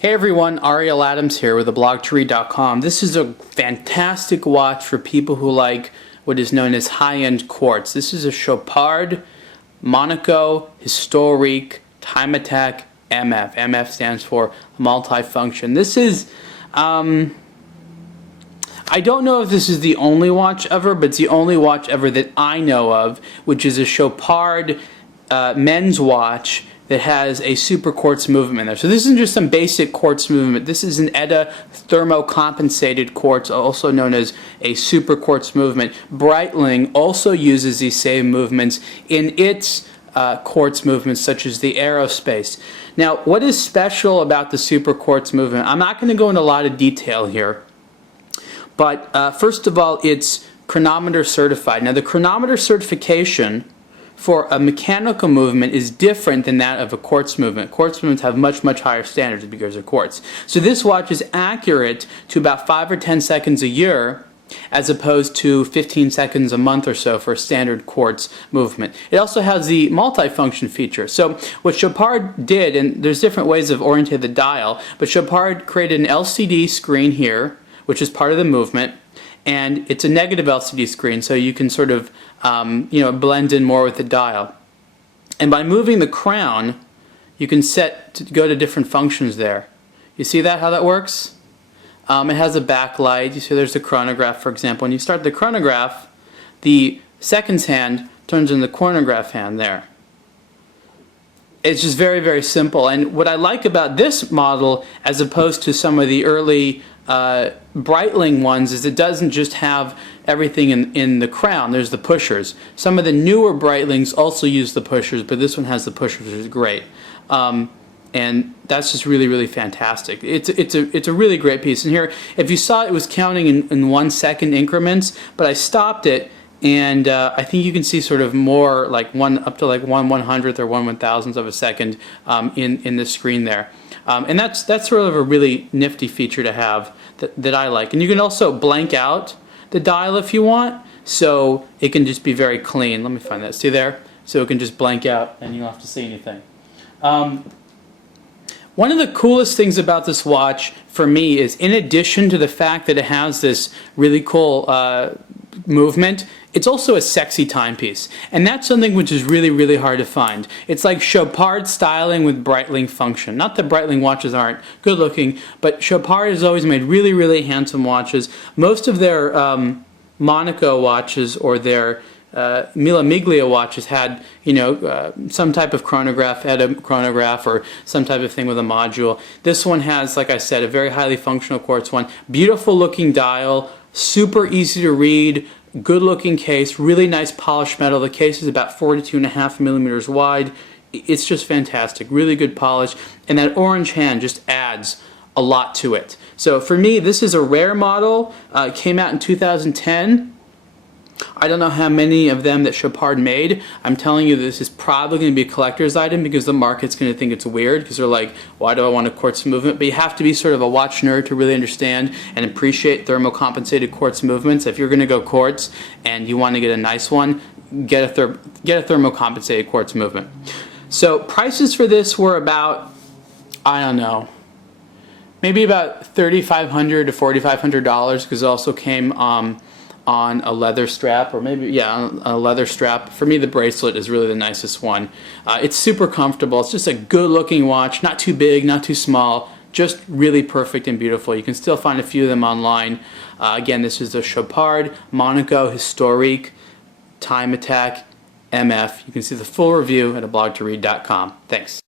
Hey everyone, Ariel Adams here with theblogtoread.com. This is a fantastic watch for people who like what is known as high-end quartz. This is a Chopard Monaco Historique Time Attack MF. MF stands for multifunction. This is, I don't know if this is the only watch ever, but it's the only watch ever that I know of, which is a Chopard men's watch that has a super quartz movement in there. So this isn't just some basic quartz movement. This is an ETA thermocompensated quartz, also known as a super quartz movement. Breitling also uses these same movements in its quartz movements, such as the aerospace. Now, what is special about the super quartz movement? I'm not going to go into a lot of detail here, but first of all, it's chronometer certified. Now, the chronometer certification for a mechanical movement is different than that of a quartz movement. Quartz movements have much, much higher standards because of quartz. So this watch is accurate to about 5 or 10 seconds a year, as opposed to 15 seconds a month or so for a standard quartz movement. It also has the multifunction feature. So what Chopard did, and there's different ways of orienting the dial, but Chopard created an LCD screen here, which is part of the movement, and it's a negative LCD screen, so you can sort of blend in more with the dial. And by moving the crown, you can set to go to different functions there. You see that, how that works? It has a backlight. You see there's the chronograph, for example. When you start the chronograph, the seconds hand turns into the chronograph hand there. It's just very, very simple. And what I like about this model, as opposed to some of the early Breitling ones, is it doesn't just have everything in the crown. There's the pushers. Some of the newer Breitlings also use the pushers, but this one has the pushers, which is great. And that's just really, really fantastic. It's a really great piece. And here, if you saw, it was counting in 1 second increments, but I stopped it, and I think you can see sort of more like up to like 1/100th or 1/1000th of a second in the screen there. And that's sort of a really nifty feature to have that I like. And you can also blank out the dial if you want, so it can just be very clean. Let me find that. See there? So it can just blank out and you don't have to see anything. One of the coolest things about this watch for me is, in addition to the fact that it has this really cool movement, it's also a sexy timepiece. And that's something which is really, really hard to find. It's like Chopard styling with Breitling function. Not that Breitling watches aren't good looking, but Chopard has always made really, really handsome watches. Most of their Monaco watches or their Mille Miglia watches had, some type of chronograph, ETA chronograph, or some type of thing with a module. This one has, like I said, a very highly functional quartz one. Beautiful looking dial, super easy to read, good looking case, really nice polished metal. The case is about 42.5 millimeters wide. It's just fantastic, really good polish, and that orange hand just adds a lot to it. So for me, this is a rare model. It came out in 2010. I don't know how many of them that Chopard made. I'm telling you, this is probably going to be a collector's item because the market's going to think it's weird, because they're like, why do I want a quartz movement? But you have to be sort of a watch nerd to really understand and appreciate thermocompensated quartz movements. If you're going to go quartz and you want to get a nice one, get a thermocompensated quartz movement. So prices for this were about, I don't know, maybe about $3,500 to $4,500, because it also came on a leather strap, or maybe, yeah, on a leather strap. For me, the bracelet is really the nicest one. It's super comfortable. It's just a good looking watch, not too big, not too small, just really perfect and beautiful. You can still find a few of them online. Again, this is the Chopard Monaco Historique Time Attack MF. You can see the full review at theblogtoread.com. Thanks.